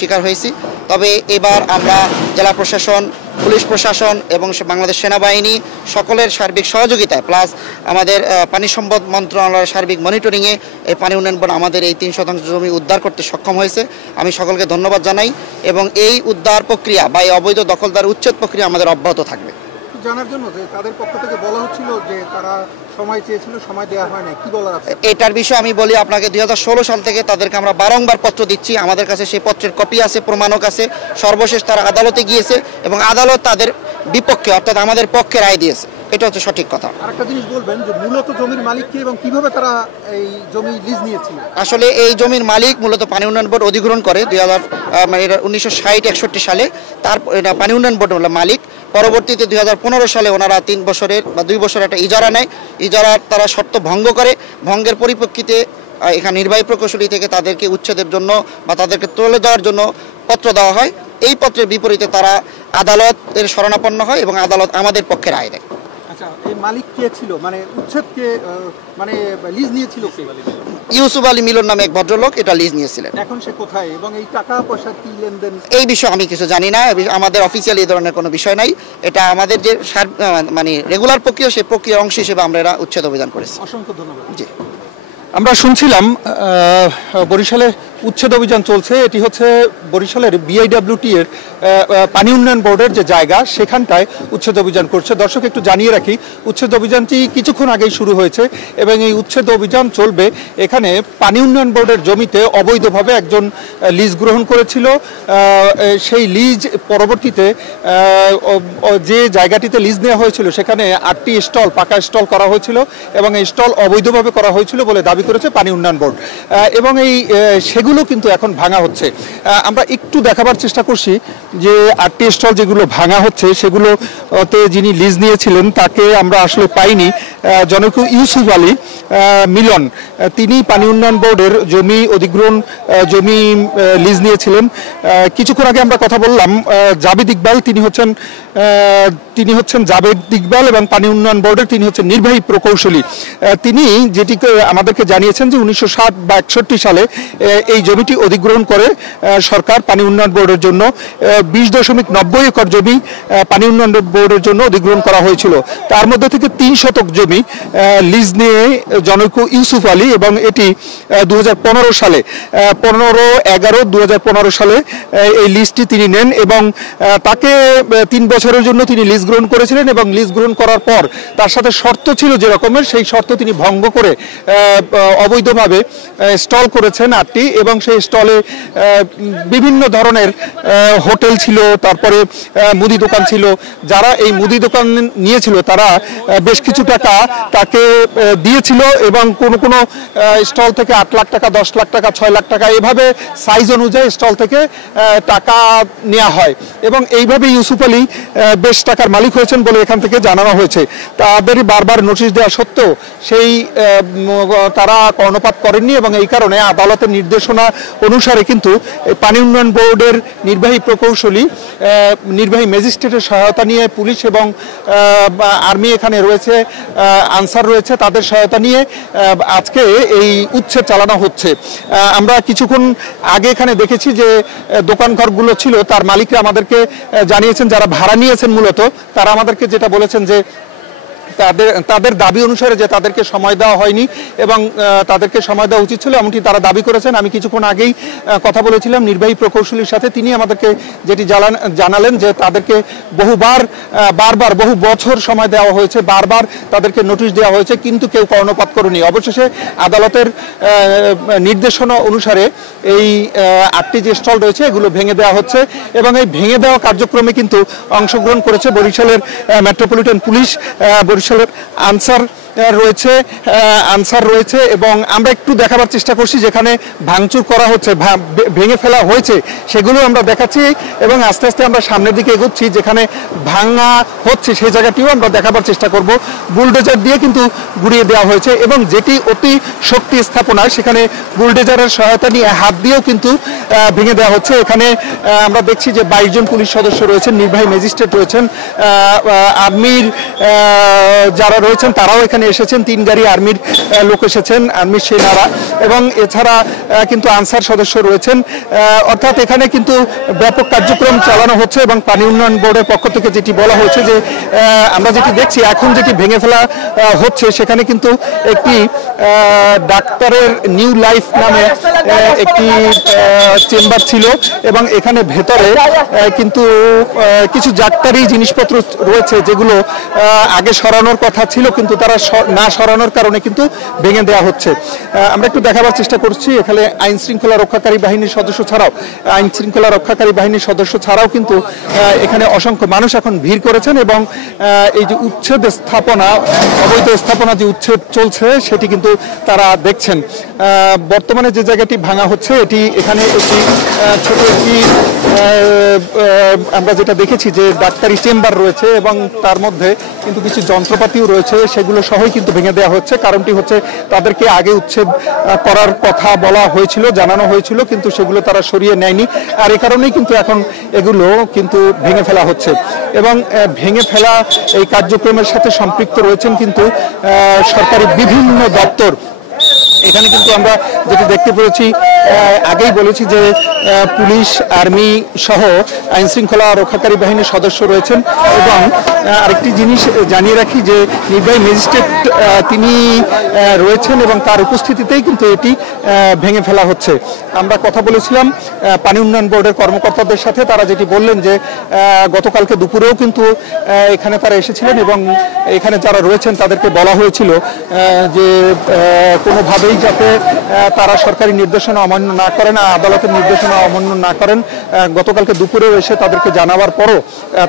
শিকার হয়েছি। তবে এবার আমরা জেলা প্রশাসন, পুলিশ প্রশাসন এবং বাংলাদেশ সেনাবাহিনী সকলের সার্বিক সহযোগিতায় প্লাস আমাদের পানি সম্পদ মন্ত্রণালয়ের সার্বিক মনিটরিংয়ে এই পানি উন্নয়ন বোর্ড আমাদের এই 3% জমি উদ্ধার করতে সক্ষম হয়েছে। আমি সকলকে ধন্যবাদ জানাই এবং এই উদ্ধার প্রক্রিয়া বা এই অবৈধ দখলদার উচ্ছেদ প্রক্রিয়া আমাদের অব্যাহত থাকবে। জানার জন্য যে তাদের পক্ষ থেকে বলা হচ্ছিল যে তারা সময় চেয়েছিল, সময় দেওয়া হয় না, কি বলার আছে এটার বিষয়ে আমি বলি আপনাকে 2016 সাল থেকে তাদেরকে আমরা বারংবার পত্র দিচ্ছি, আমাদের কাছে সেই পত্রের কপি আছে, প্রমাণক আছে। সর্বশেষ তারা আদালতে গিয়েছে এবং আদালত তাদের বিপক্ষে অর্থাৎ আমাদের পক্ষে রায় দিয়েছে। এটা হচ্ছে সঠিক কথা। আরেকটা জিনিস বলবেন যে মূলত জমির মালিক কে এবং কিভাবে তারা এই জমি লিজ নিয়েছিল? আসলে এই জমির মালিক মূলত পানি উন্নয়ন বোর্ড অধিগ্রহণ করে 1960-61 সালে। তার পানি উন্নয়ন বোর্ড মালিক। পরবর্তীতে 2015 সালে ওনারা 3 বছরের বা 2 বছরের একটা ইজারা নেয়। ইজারার তারা শর্ত ভঙ্গ করে, ভঙ্গের পরিপ্রেক্ষিতে এখানে নির্বাহী প্রকৌশলী থেকে তাদেরকে উচ্ছেদের জন্য বা তাদেরকে তুলে দেওয়ার জন্য পত্র দেওয়া হয়। এই পত্রের বিপরীতে তারা আদালতের শরণাপন্ন হয় এবং আদালত আমাদের পক্ষে রায় দেয়। আচ্ছা, এই মালিক কে ছিল, মানে উচ্ছেদ কে, মানে লিজ নিয়েছিল কে? ইউসুফ আলী মিলন নামে এক ভদ্রলোক এটা লিজ নিয়েছিলেন। এখন সে কোথায় এবং এই টাকা পয়সা কি লেনদেন? এই বিষয়ে আমি কিছু জানি না, আমাদের অফিসিয়ালি এই ধরনের কোনো বিষয় নাই। এটা আমাদের যে মানে রেগুলার প্রক্রিয়া, সেই প্রক্রিয়ার অংশ হিসেবে আমরা এরা উচ্ছেদ অভিযান করেছি। অসংখ্য ধন্যবাদ। জি, আমরা শুনছিলাম বরিশালে উচ্ছেদ অভিযান চলছে। এটি হচ্ছে বরিশালের বিআইডব্লিউটি এর পানি উন্নয়ন বোর্ডের যে জায়গা, সেখানটায় উচ্ছেদ অভিযান করছে। দর্শক, একটু জানিয়ে রাখি, উচ্ছেদ অভিযানটি কিছুক্ষণ আগেই শুরু হয়েছে এবং এই উচ্ছেদ অভিযান চলবে। এখানে পানি উন্নয়ন বোর্ডের জমিতে অবৈধভাবে একজন লিজ গ্রহণ করেছিল। সেই লিজ পরবর্তীতে যে জায়গাটিতে লিজ নেওয়া হয়েছিল সেখানে 8টি স্টল, পাকা স্টল করা হয়েছিল এবং এই স্টল অবৈধভাবে করা হয়েছিল বলে দাবি করেছে পানি উন্নয়ন বোর্ড এবং এই সেগুলো কিন্তু এখন ভাঙা হচ্ছে। আমরা একটু দেখাবার চেষ্টা করছি যে 8টি স্টল যেগুলো ভাঙা হচ্ছে সেগুলোতে যিনি লিজ নিয়েছিলেন তাকে আমরা আসলে পাইনি। জনক ইউসুফ আলী মিলন, তিনি পানি উন্নয়ন বোর্ডের জমি অধিগ্রহণ জমি লিজ নিয়েছিলেন। কিছুক্ষণ আগে আমরা কথা বললাম জাবেদ ইকবাল, তিনি হচ্ছেন জাবেদ ইকবাল এবং পানি উন্নয়ন বোর্ডের তিনি হচ্ছেন নির্বাহী প্রকৌশলী। তিনি যেটিকে আমাদেরকে জানিয়েছেন যে 1960 বা 61 সালে এই জমিটি অধিগ্রহণ করে সরকার পানি উন্নয়ন বোর্ডের জন্য 20.90 একর জমি পানি উন্নয়ন বোর্ডের জন্য অধিগ্রহণ করা হয়েছিল। তার মধ্যে থেকে 3 শতক জমি লিজ নিয়ে জনৈক ইউসুফ আলী এবং এটি 2015 সালে 15/11/2015 সালে এই লিজটি তিনি নেন এবং তাকে 3 বছরের জন্য তিনি লিজ গ্রহণ করেছিলেন এবং লিজ গ্রহণ করার পর তার সাথে শর্ত ছিল যে রকমের, সেই শর্ত তিনি ভঙ্গ করে অবৈধভাবে স্টল করেছেন 8টি এবং সেই স্টলে বিভিন্ন ধরনের হোটেল ছিল, তারপরে মুদি দোকান ছিল। যারা এই মুদি দোকান নিয়েছিল তারা বেশ কিছু টাকা তাকে দিয়েছিল এবং কোনো স্টল থেকে 8 লাখ টাকা, 10 লাখ টাকা, 6 লাখ টাকা এভাবে সাইজ অনুযায়ী স্টল থেকে টাকা নেওয়া হয় এবং এইভাবে ইউসুফ আলী বেশ টাকার মালিক হয়েছেন বলে এখান থেকে জানানো হয়েছে। তাদের বারবার নোটিশ দেওয়া সত্ত্বেও তারা কর্ণপাত করেননি এবং এই কারণে আদালতের নির্দেশনা অনুসারে কিন্তু পানি উন্নয়ন বোর্ডের নির্বাহী প্রকৌশলী, নির্বাহী ম্যাজিস্ট্রেটের সহায়তা নিয়ে পুলিশ এবং আর্মি এখানে রয়েছে, আনসার রয়েছে, তাদের সহায়তা নিয়ে আজকে এই উচ্ছেদ চালানো হচ্ছে। আমরা কিছুক্ষণ আগে এখানে দেখেছি যে দোকানঘরগুলো ছিল তার মালিকরা আমাদেরকে জানিয়েছেন, যারা ভাড়া নিয়েছেন মূলত তারা আমাদেরকে যেটা বলেছেন যে তাদের দাবি অনুসারে যে তাদেরকে সময় দেওয়া হয়নি এবং তাদেরকে সময় দেওয়া উচিত ছিল এমনটি তারা দাবি করেছেন। আমি কিছুক্ষণ আগেই কথা বলেছিলাম নির্বাহী প্রকৌশলীর সাথে, তিনি আমাদেরকে যেটি জানালেন যে তাদেরকে বারবার বহু বছর সময় দেওয়া হয়েছে, বারবার তাদেরকে নোটিশ দেওয়া হয়েছে কিন্তু কেউ কর্ণপাত করেনি। অবশেষে আদালতের নির্দেশনা অনুসারে এই 8টি যে স্টল রয়েছে এগুলো ভেঙে দেওয়া হচ্ছে এবং এই ভেঙে দেওয়া কার্যক্রমে কিন্তু অংশগ্রহণ করেছে বরিশালের মেট্রোপলিটন পুলিশ, বরিশালের আনসার রয়েছে এবং আমরা একটু দেখাবার চেষ্টা করছি যেখানে ভাঙচুর করা হচ্ছে, ভেঙে ফেলা হয়েছে সেগুলো আমরা দেখাচ্ছি এবং আস্তে আস্তে আমরা সামনের দিকে এগোচ্ছি। যেখানে ভাঙা হচ্ছে সেই জায়গাটিও আমরা দেখাবার চেষ্টা করব। বুলডোজার দিয়ে কিন্তু গুড়িয়ে দেওয়া হয়েছে এবং যেটি অতি শক্তি স্থাপনা সেখানে বুলডোজারের সহায়তা নিয়ে হাত দিয়েও কিন্তু ভেঙে দেওয়া হচ্ছে। এখানে আমরা দেখছি যে 22 জন পুলিশ সদস্য রয়েছেন, নির্বাহী ম্যাজিস্ট্রেট রয়েছেন, আর্মির যারা রয়েছেন তারাও এখানে এখানে এসেছেন, 3 গাড়ি আর্মির লোক এসেছেন, আর্মির সেনারা, এবং এছাড়া কিন্তু আনসার সদস্য রয়েছেন। অর্থাৎ এখানে কিন্তু ব্যাপক কার্যক্রম চালানো হচ্ছে এবং পানি উন্নয়ন বোর্ডের পক্ষ থেকে যেটি বলা হয়েছে যে আমরা যেটি দেখছি এখন যেটি ভেঙে ফেলা হচ্ছে, সেখানে কিন্তু একটি ডাক্তারের নিউ লাইফ নামে একটি চেম্বার ছিল এবং এখানে ভেতরে কিন্তু কিছু ডাক্তারি জিনিসপত্র রয়েছে যেগুলো আগে সরানোর কথা ছিল, কিন্তু তারা না সরানোর কারণে কিন্তু ভেঙে দেওয়া হচ্ছে। আমরা একটু দেখাবার চেষ্টা করছি, এখানে আইন শৃঙ্খলা রক্ষাকারী বাহিনীর সদস্য ছাড়াও কিন্তু এখানে অসংখ্য মানুষ এখন ভিড় করেছেন এবং এই যে উচ্ছেদ স্থাপনা, অবৈধ স্থাপনা যে উচ্ছেদ চলছে সেটি কিন্তু তারা দেখছেন। বর্তমানে যে জায়গাটি ভাঙা হচ্ছে এটি এখানে একটি ছোট একটি আমরা যেটা দেখেছি যে ডাক্তারি চেম্বার রয়েছে এবং তার মধ্যে কিন্তু কিছু যন্ত্রপাতিও রয়েছে, সেগুলো সহই কিন্তু ভেঙে দেওয়া হচ্ছে। কারণটি হচ্ছে তাদেরকে আগে উচ্ছেদ করার কথা বলা হয়েছিল, জানানো হয়েছিল, কিন্তু সেগুলো তারা সরিয়ে নেয়নি, আর এই কারণেই কিন্তু এখন এগুলো কিন্তু ভেঙে ফেলা হচ্ছে। এবং ভেঙে ফেলা এই কার্যক্রমের সাথে সম্পৃক্ত রয়েছেন কিন্তু সরকারি বিভিন্ন দপ্তর। এখানে কিন্তু আমরা যেটি দেখতে পেয়েছি, আগেই বলেছি যে পুলিশ, আর্মি সহ আইন শৃঙ্খলা রক্ষাকারী বাহিনীর সদস্য রয়েছেন। এবং আরেকটি জিনিস জানিয়ে রাখি যে নির্বাহী ম্যাজিস্ট্রেট তিনি রয়েছেন এবং তার উপস্থিতিতেই কিন্তু এটি ভেঙে ফেলা হচ্ছে। আমরা কথা বলেছিলাম পানি উন্নয়ন বোর্ডের কর্মকর্তাদের সাথে, তারা যেটি বললেন যে গতকালকে দুপুরেও কিন্তু এখানে তারা এসেছিলেন এবং এখানে যারা রয়েছেন তাদেরকে বলা হয়েছিল যে কোনোভাবেই যাতে তারা সরকারি নির্দেশনা অমান্য না করেন, আদালতের নির্দেশনা অমান্য না করেন। গতকালকে দুপুরেও এসে তাদেরকে জানাবার পরও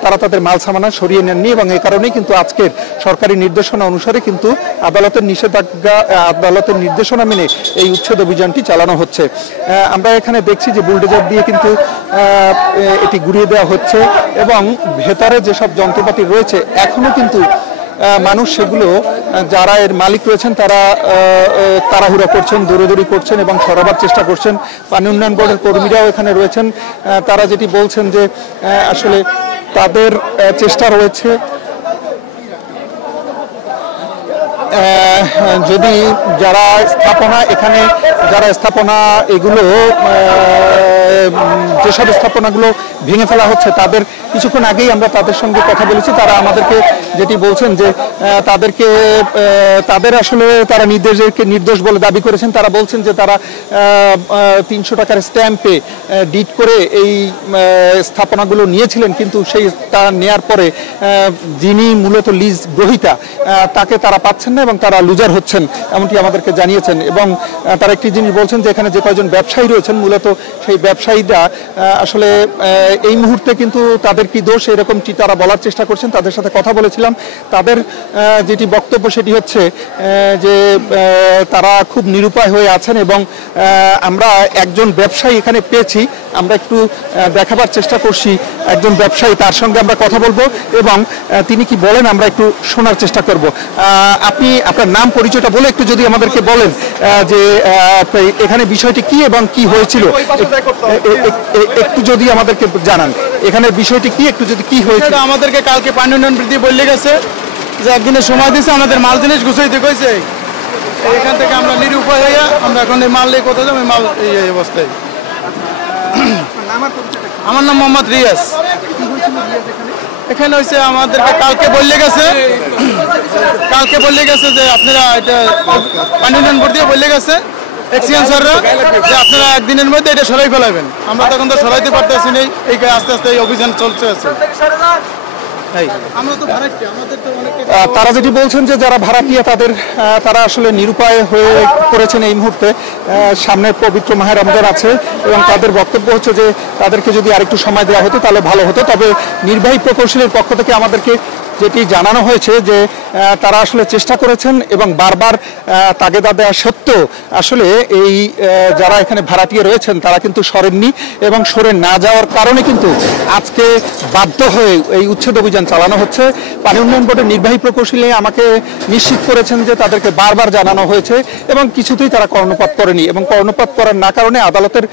তারা তাদের মাল সামানা সরিয়ে নেননি এবং এই কারণেই কিন্তু আজকের সরকারি নির্দেশনা অনুসারে কিন্তু আদালতের নিষেধাজ্ঞা, আদালতের নির্দেশনা মেনে এই উচ্ছেদ অভিযানটি চালানো হচ্ছে। আমরা এখানে দেখছি যে বুলডোজার দিয়ে কিন্তু এটি ঘুরিয়ে দেওয়া হচ্ছে এবং ভেতরে যেসব যন্ত্রপাতি রয়েছে এখনো কিন্তু মানুষ সেগুলো, যারা এর মালিক রয়েছেন তারা তাড়াহুড়া করছেন, দৌড়াদৌড়ি করছেন এবং সরাবার চেষ্টা করছেন। পানি উন্নয়ন বোর্ডের কর্মীরাও এখানে রয়েছেন, তারা যেটি বলছেন যে আসলে তাদের চেষ্টা রয়েছে যদি যারা স্থাপনা এগুলো যেসব স্থাপনাগুলো ভেঙে ফেলা হচ্ছে তাদের কিছুক্ষণ আগেই আমরা তাদের সঙ্গে কথা বলেছি, তারা আমাদেরকে যেটি বলছেন যে তাদের আসলে তারা নির্দোষ বলে দাবি করেছেন। তারা বলছেন যে তারা 300 টাকার স্ট্যাম্পে ডিড করে এই স্থাপনাগুলো নিয়েছিলেন, কিন্তু সেই তা নেয়ার পরে যিনি মূলত লিজ গ্রহীতা তাকে তারা পাচ্ছেন না এবং তারা লুজার হচ্ছেন, এমনটি আমাদেরকে জানিয়েছেন। এবং তারা একটি জিনিস বলছেন যে এখানে যে কয়েকজন ব্যবসায়ী রয়েছেন মূলত সেই ব্যবসায়ীরা আসলে এই মুহূর্তে কিন্তু তাদের কি দোষ এরকমটি তারা বলার চেষ্টা করছেন। তাদের সাথে কথা বলেছিলাম, তাদের যেটি বক্তব্য সেটি হচ্ছে যে তারা খুব নিরুপায় হয়ে আছেন এবং আমরা একজন ব্যবসায়ী এখানে পেয়েছি, আমরা একটু দেখাবার চেষ্টা করছি একজন ব্যবসায়ী, তার সঙ্গে আমরা কথা বলবো এবং তিনি কি বলেন আমরা একটু শোনার চেষ্টা করব। আপনি আপনার নাম পরিচয়টা বলে একটু যদি আমাদেরকে বলেন যে এখানে বিষয়টি কি এবং কি হয়েছিল, একটু যদি আমাদেরকে জানান এখানে বিষয়টি কি, একটু যদি কি হয়েছিল। আমাদেরকে কালকে পানি উন্নয়ন বৃদ্ধি বললে গেছে যে একদিনের সময় দিয়েছে, আমাদের মাল জিনিস গুছাইতে কইছে, এখান থেকে আমরা নিরুপায় হইয়া আমরা এখন এই মাল নিয়ে কোথায় যাবো, এই মাল এই অবস্থায়। আমার নাম মোহাম্মদ রিয়াজ। এখানে হয়েছে আমাদেরকে কালকে বললে গেছে যে আপনারা এটা পানি উন্নয়ন বোর্ড দিয়ে বললে গেছে এক্সিডেন্ট স্যাররা যে আপনারা একদিনের মধ্যে এটা সরাই ফেলাবেন। আমরা তখন তো সরাইতে পারতেছি না, এই আস্তে আস্তে এই অভিযান চলছে আছে। তারা যেটি বলছেন যে যারা ভাড়াটিয়া তারা আসলে নিরুপায় হয়ে পড়েছেন এই মুহূর্তে। সামনে পবিত্র মাহে রমজান আছে এবং তাদের বক্তব্য হচ্ছে যে তাদেরকে যদি আরেকটু সময় দেওয়া হতো তাহলে ভালো হতো। তবে নির্বাহী প্রকৌশলীর পক্ষ থেকে আমাদেরকে যেটি জানানো হয়েছে যে তারা আসলে চেষ্টা করেছেন এবং বারবার তাগিদ দেওয়া সত্ত্বেও আসলে এই যারা এখানে ভাড়াটিয়া রয়েছেন তারা কিন্তু সরেননি এবং সরে না যাওয়ার কারণে কিন্তু আজকে বাধ্য হয়ে এই উচ্ছেদ অভিযান চালানো হচ্ছে। পানি উন্নয়ন বোর্ডের নির্বাহী প্রকৌশলী আমাকে নিশ্চিত করেছেন যে তাদেরকে বারবার জানানো হয়েছে এবং কিছুতেই তারা কর্ণপাত করেনি এবং কর্ণপাত করার না কারণে আদালতের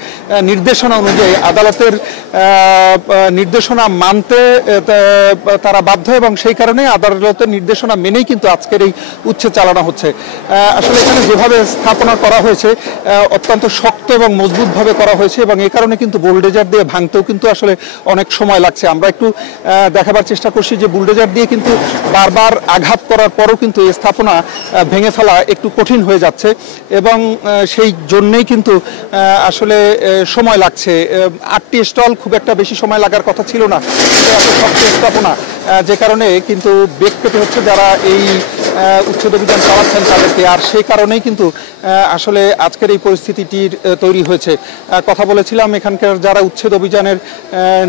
নির্দেশনা অনুযায়ী আদালতের নির্দেশনা মানতে তারা বাধ্য এবং সেই কারণে আদালতের নির্দেশনা মেনেই কিন্তু আজকের এই উচ্ছেদ চালানো হচ্ছে। আসলে এখানে যেভাবে স্থাপনা করা হয়েছে অত্যন্ত শক্ত এবং মজবুতভাবে করা হয়েছে এবং এই কারণে কিন্তু বুলডোজার দিয়ে ভাঙতেও কিন্তু আসলে অনেক সময় লাগছে। আমরা একটু দেখাবার চেষ্টা করছি যে বুলডোজার দিয়ে কিন্তু বারবার আঘাত করার পরও কিন্তু এই স্থাপনা ভেঙে ফেলা একটু কঠিন হয়ে যাচ্ছে এবং সেই জন্যেই কিন্তু আসলে সময় লাগছে। 8টি স্টল খুব একটা বেশি সময় লাগার কথা ছিল না, এত শক্ত স্থাপনা, যে কারণে কিন্তু বেগ পেতে হচ্ছে যারা এই উচ্ছেদ অভিযান চালাচ্ছেন তাদেরকে। আর সেই কারণেই কিন্তু আসলে আজকের এই পরিস্থিতিটির তৈরি হয়েছে। কথা বলেছিলাম এখানকার যারা উচ্ছেদ অভিযানের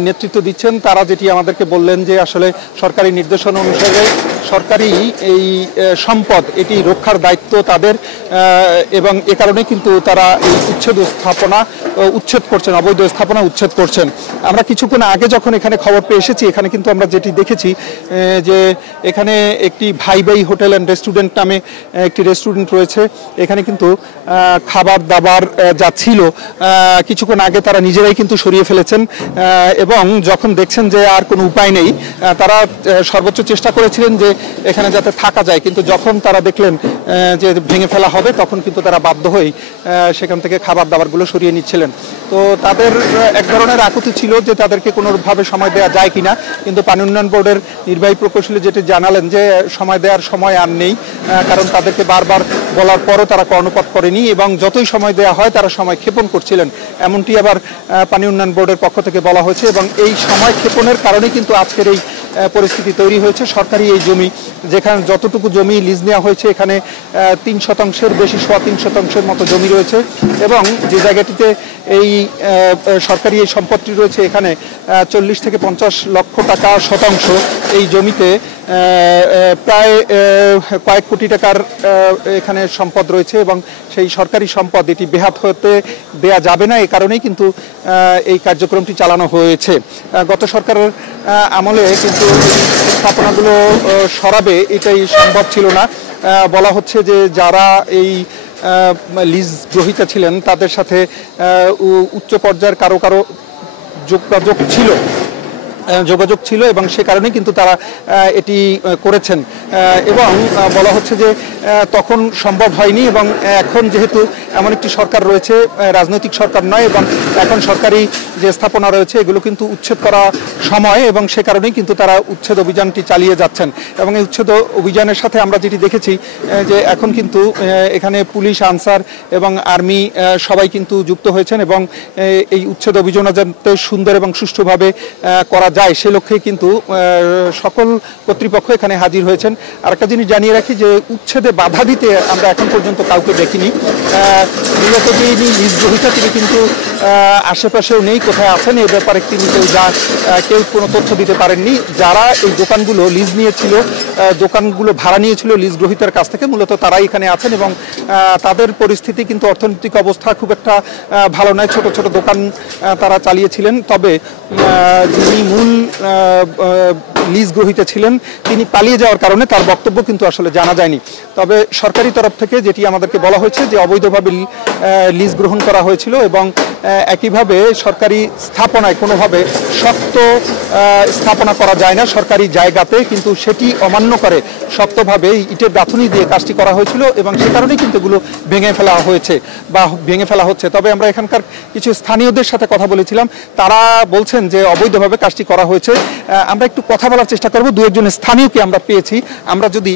নেতৃত্ব দিচ্ছেন, তারা যেটি আমাদেরকে বললেন যে আসলে সরকারি নির্দেশনা অনুসারে সরকারি এই সম্পদ এটি রক্ষার দায়িত্ব তাদের এবং এ কারণে কিন্তু তারা এই উচ্ছেদ করছেন, অবৈধ স্থাপনা উচ্ছেদ করছেন। আমরা কিছুক্ষণ আগে যখন এখানে খবর পেয়ে এসেছি, এখানে কিন্তু আমরা যেটি দেখেছি যে এখানে একটি ভাই ভাই হোটেল অ্যান্ড রেস্টুরেন্ট নামে একটি রেস্টুরেন্ট রয়েছে। এখানে কিন্তু খাবার দাবার যা ছিল কিছুক্ষণ আগে তারা নিজেরাই কিন্তু সরিয়ে ফেলেছেন এবং যখন দেখছেন যে আর কোনো উপায় নেই, তারা সর্বোচ্চ চেষ্টা করেছিলেন যে এখানে যাতে থাকা যায়, কিন্তু যখন তারা দেখলেন যে ভেঙে ফেলা হবে তখন কিন্তু তারা বাধ্য হয়ে সেখান থেকে খাবার দাবারগুলো সরিয়ে নিচ্ছিলেন। তো তাদের এক ধরনের আকুতি ছিল যে তাদেরকে কোনোভাবে সময় দেওয়া যায় কিনা, কিন্তু পানি উন্নয়ন বোর্ডের নির্বাহী প্রকৌশলী যেটি জানালেন যে সময় দেওয়ার সময় আর নেই, কারণ তাদেরকে বারবার বলার পরও তারা কর্ণপাত করেনি এবং যতই সময় দেওয়া হয় তারা সময় ক্ষেপণ করছিলেন, এমনটি আবার পানি উন্নয়ন বোর্ডের পক্ষ থেকে বলা হয়েছে। এবং এই সময় ক্ষেপণের কারণে কিন্তু আজকের এই পরিস্থিতি তৈরি হয়েছে। সরকারি এই জমি, যেখানে যতটুকু জমি লিজ নেওয়া হয়েছে, এখানে 3% বেশি, 3.25% মতো জমি রয়েছে এবং যে জায়গাটিতে এই সরকারি এই সম্পদটি রয়েছে এখানে 40 থেকে 50 লক্ষ টাকা শতাংশ এই জমিতে প্রায় কয়েক কোটি টাকার এখানে সম্পদ রয়েছে এবং সেই সরকারি সম্পদ এটি বেহাত হতে দেয়া যাবে না, এই কারণেই কিন্তু এই কার্যক্রমটি চালানো হয়েছে। গত সরকারের আমলে কিন্তু স্থাপনাগুলো সরাবে এটাই সম্ভব ছিল না। বলা হচ্ছে যে যারা এই লিজ গ্রহীতা ছিলেন তাদের সাথে উচ্চ পর্যায়ের কারো যোগাযোগ ছিল এবং সে কারণে কিন্তু তারা এটি করেছেন এবং বলা হচ্ছে যে তখন সম্ভব হয়নি এবং এখন যেহেতু এমন একটি সরকার রয়েছে, রাজনৈতিক সরকার নয়, এবং এখন সরকারি যে স্থাপনা রয়েছে এগুলো কিন্তু উচ্ছেদ করা সময় এবং সে কারণেই কিন্তু তারা উচ্ছেদ অভিযানটি চালিয়ে যাচ্ছেন। এবং এই উচ্ছেদ অভিযানের সাথে আমরা যেটি দেখেছি যে এখন কিন্তু এখানে পুলিশ, আনসার এবং আর্মি সবাই কিন্তু যুক্ত হয়েছেন এবং এই উচ্ছেদ অভিযান যাতে সুন্দর এবং সুষ্ঠুভাবে করা যায় সে লক্ষ্যে কিন্তু সকল কর্তৃপক্ষ এখানে হাজির হয়েছেন। আর একটা জিনিস জানিয়ে রাখি যে উচ্ছেদে বাধা দিতে আমরা এখন পর্যন্ত কাউকে দেখিনি। মূলত যিনি লিজ গ্রহীতা তিনি কিন্তু আশেপাশেও নেই, কোথায় আছেন এ ব্যাপারে তিনি কেউ কোনো তথ্য দিতে পারেননি। যারা এই দোকানগুলো লিজ নিয়েছিল, দোকানগুলো ভাড়া নিয়েছিল লিজ গ্রহীতার কাছ থেকে, মূলত তারাই এখানে আছেন এবং তাদের পরিস্থিতি কিন্তু অর্থনৈতিক অবস্থা খুব একটা ভালো নয়। ছোট ছোট দোকান তারা চালিয়েছিলেন, তবে যিনি মূল লিজ গ্রহীতা ছিলেন তিনি পালিয়ে যাওয়ার কারণে তার বক্তব্য কিন্তু আসলে জানা যায়নি। তবে সরকারি তরফ থেকে যেটি আমাদেরকে বলা হয়েছে যে অবৈধভাবে লিজ গ্রহণ করা হয়েছিল এবং একইভাবে সরকারি স্থাপনায় কোনোভাবে শক্ত স্থাপনা করা যায় না সরকারি জায়গাতে, কিন্তু সেটি অমান্য করে শক্তভাবে ইটের গাঁথুনি দিয়ে কাজটি করা হয়েছিল এবং সে কারণেই কিন্তু এগুলো ভেঙে ফেলা হয়েছে বা ভেঙে ফেলা হচ্ছে। তবে আমরা এখানকার কিছু স্থানীয়দের সাথে কথা বলেছিলাম, তারা বলছেন যে অবৈধভাবে কাজটি করা হয়েছে। আমরা একটু কথা বলার চেষ্টা করব, দু একজন স্থানীয়কে আমরা পেয়েছি, আমরা যদি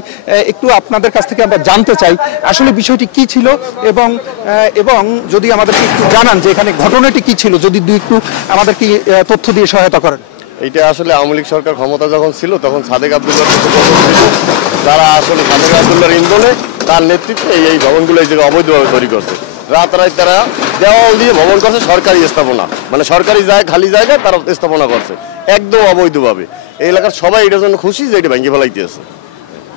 একটু আপনাদের কাছ থেকে আমরা জানতে চাই আসলে বিষয়টি কি ছিল এবং যদি আমাদেরকে একটু জানান যে এখানে ঘটনাটি কি ছিল, যদি একটু আমাদেরকে তথ্য দিয়ে সহায়তা করেন। এইটা আসলে আওয়ামী লীগ সরকার ক্ষমতা যখন ছিল তখন সাদেক আব্দুল্লাহ যারা আসলে সাদেক আব্দুল্লাহর ইন্ধনে তার নেতৃত্বে এই ভবনগুলো এই জায়গায় অবৈধভাবে তৈরি করছে। রাতারাত তারা দেওয়াল দিয়ে ভবন করছে, সরকারি স্থাপনা, মানে সরকারি জায়গা খালি জায়গায় তারা স্থাপনা করছে একদম অবৈধভাবে। এই এলাকার সবাই এটার জন্য খুশি যে এটা ভেঙে ফেলাইতেছে।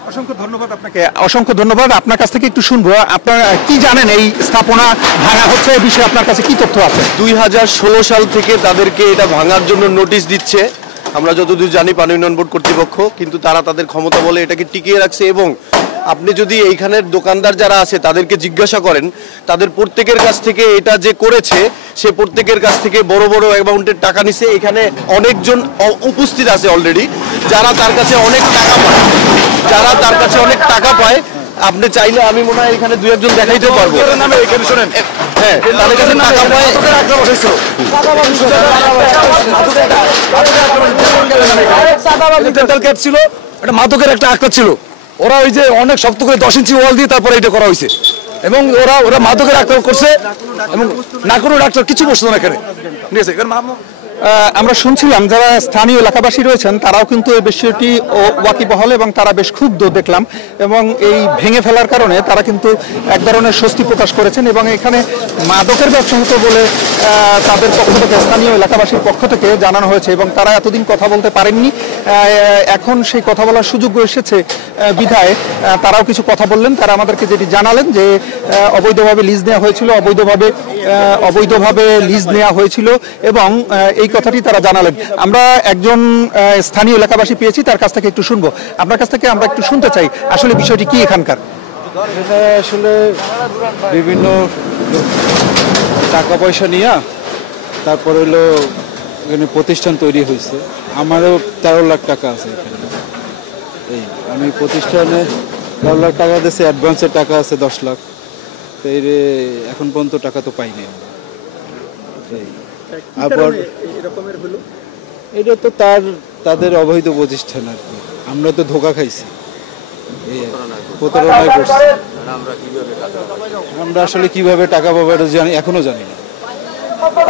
অসংখ্য ধন্যবাদ আপনাকে, অসংখ্য ধন্যবাদ। আপনার কাছ থেকে একটু শুনবো, আপনারা কি জানেন এই স্থাপনা ভাঙা হচ্ছে এই বিষয়ে আপনার কাছে কি তথ্য আছে? 2016 সাল থেকে তাদেরকে এটা ভাঙার জন্য নোটিশ দিচ্ছে, আমরা যতদূর জানি পানি উন্নয়ন বোর্ড কর্তৃপক্ষ, কিন্তু তারা তাদের ক্ষমতা বলে এটাকে টিকিয়ে রাখছে এবং আপনি যদি এইখানের দোকানদার যারা আছে তাদেরকে জিজ্ঞাসা করেন, তাদের প্রত্যেকের কাছ থেকে এটা যে করেছে সে প্রত্যেকের কাছ থেকে বড় বড় অ্যামাউন্টের টাকা নিছে। এখানে অনেকজন উপস্থিত আছে অলরেডি যারা তার কাছে অনেক টাকা পায়, আপনি চাইলে আমি মনে হয় এখানে 2-1 দেখাইতে পারবো। হ্যাঁ, তাদের কাছে টাকা পায়। ছিল এটা মাদকের একটা আঁকড়া ছিল, ওরা ওই যে অনেক শক্ত করে 10 ইঞ্চি ওয়াল দিয়ে তারপরে এটা করা হয়েছে এবং ওরা মাদকের আক্রমণ করছে এবং না কোনো ডাক্তার কিছু বসতো না এখানে, ঠিক আছে। আমরা শুনছিলাম যারা স্থানীয় এলাকাবাসী রয়েছেন তারাও কিন্তু এই বিষয়টি ওয়াকিবহাল এবং তারা বেশ ক্ষুব্ধ দেখলাম, এবং এই ভেঙে ফেলার কারণে তারা কিন্তু এক ধরনের স্বস্তি প্রকাশ করেছেন এবং এখানে মাদকের ব্যবসা হতো বলে তাদের পক্ষ থেকে, স্থানীয় এলাকাবাসীর পক্ষ থেকে জানানো হয়েছে এবং তারা এতদিন কথা বলতে পারেননি, এখন সেই কথা বলার সুযোগ এসেছে বিধায় তারাও কিছু কথা বললেন। তারা আমাদেরকে যেটি জানালেন যে অবৈধভাবে লিজ নেওয়া হয়েছিল, অবৈধভাবে লিজ নেওয়া হয়েছিল এবং এই কথাটি তারা জানালেন। আমরা একজন স্থানীয় এলাকাবাসী পেয়েছি, তার কাছ থেকে একটু শুনবো। আপনার কাছ থেকে আমরা একটু শুনতে চাই আসলে বিষয়টি কি এখানকার। আসলে বিভিন্ন টাকা পয়সা নিয়ে তারপর হলো এখানে প্রতিষ্ঠান তৈরি হয়েছে। আমারও 13 লাখ টাকা আছে এখানে। এই আমি প্রতিষ্ঠানে 13 লাখ টাকা দিয়েছি, অ্যাডভান্সের টাকা আছে 10 লাখ। তো এই এখন পর্যন্ত টাকা তো পাইনি। আবার এটা তো তাদের অবৈধ প্রতিষ্ঠান আর কি, আমরা তো ধোকা খাইছি, প্রতারণায় করছি। আমরা আসলে কিভাবে টাকা পাবো এটা এখনো জানি না।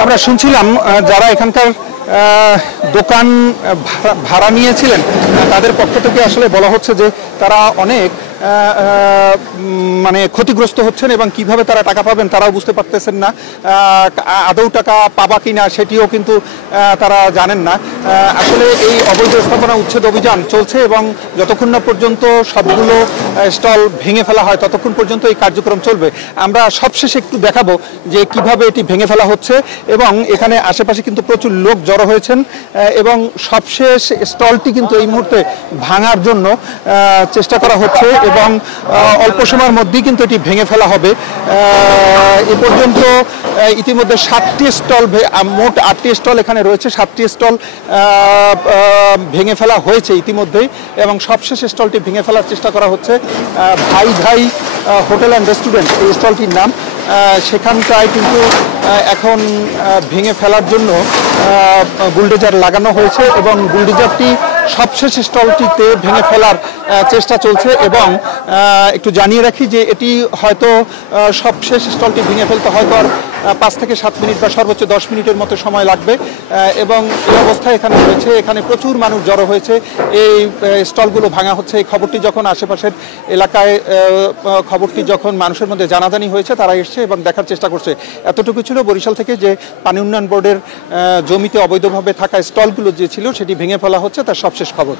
আমরা শুনছিলাম যারা এখানকার দোকান ভাড়া নিয়েছিলেন তাদের পক্ষ থেকে আসলে বলা হচ্ছে যে তারা অনেক মানে ক্ষতিগ্রস্ত হচ্ছেন এবং কিভাবে তারা টাকা পাবেন তারাও বুঝতে পারতেছেন না, আদৌ টাকা পাবা কিনা সেটিও কিন্তু তারা জানেন না। আসলে এই অবৈধ স্থাপনা উচ্ছেদ অভিযান চলছে এবং যতক্ষণ না পর্যন্ত সবগুলো স্টল ভেঙে ফেলা হয় ততক্ষণ পর্যন্ত এই কার্যক্রম চলবে। আমরা সবশেষে একটু দেখাবো যে কিভাবে এটি ভেঙে ফেলা হচ্ছে এবং এখানে আশেপাশে কিন্তু প্রচুর লোক জড়ো হয়েছেন এবং সবশেষ স্টলটি কিন্তু এই মুহূর্তে ভাঙার জন্য চেষ্টা করা হচ্ছে এবং অল্প সময়ের মধ্যেই কিন্তু এটি ভেঙে ফেলা হবে। এ পর্যন্ত ইতিমধ্যে 7টি স্টল, মোট 8টি স্টল এখানে রয়েছে, 7টি স্টল ভেঙে ফেলা হয়েছে ইতিমধ্যেই এবং সবশেষ স্টলটি ভেঙে ফেলার চেষ্টা করা হচ্ছে। ভাই ভাই হোটেল অ্যান্ড রেস্টুরেন্ট এই স্টলটির নাম, সেখানটায় কিন্তু এখন ভেঙে ফেলার জন্য বুলডোজার লাগানো হয়েছে এবং বুলডোজারটি সবশেষ স্টলটিতে ভেঙে ফেলার চেষ্টা চলছে এবং একটু জানিয়ে রাখি যে এটি হয়তো সবশেষ স্টলটি ভেঙে ফেলতে হয়তো আর 5 থেকে 7 মিনিট বা সর্বোচ্চ 10 মিনিটের মতো সময় লাগবে এবং এই অবস্থায় এখানে রয়েছে, এখানে প্রচুর মানুষ জড়ো হয়েছে। এই স্টলগুলো ভাঙা হচ্ছে, এই খবরটি যখন আশেপাশের এলাকায় খবরটি যখন মানুষের মধ্যে জানাজানি হয়েছে তারা এসছে এবং দেখার চেষ্টা করছে। এতটুকু ছিল বরিশাল থেকে যে পানি উন্নয়ন বোর্ডের জমিতে অবৈধভাবে থাকা স্টলগুলো যে ছিল সেটি ভেঙে ফেলা হচ্ছে, তার সবশেষ খবর।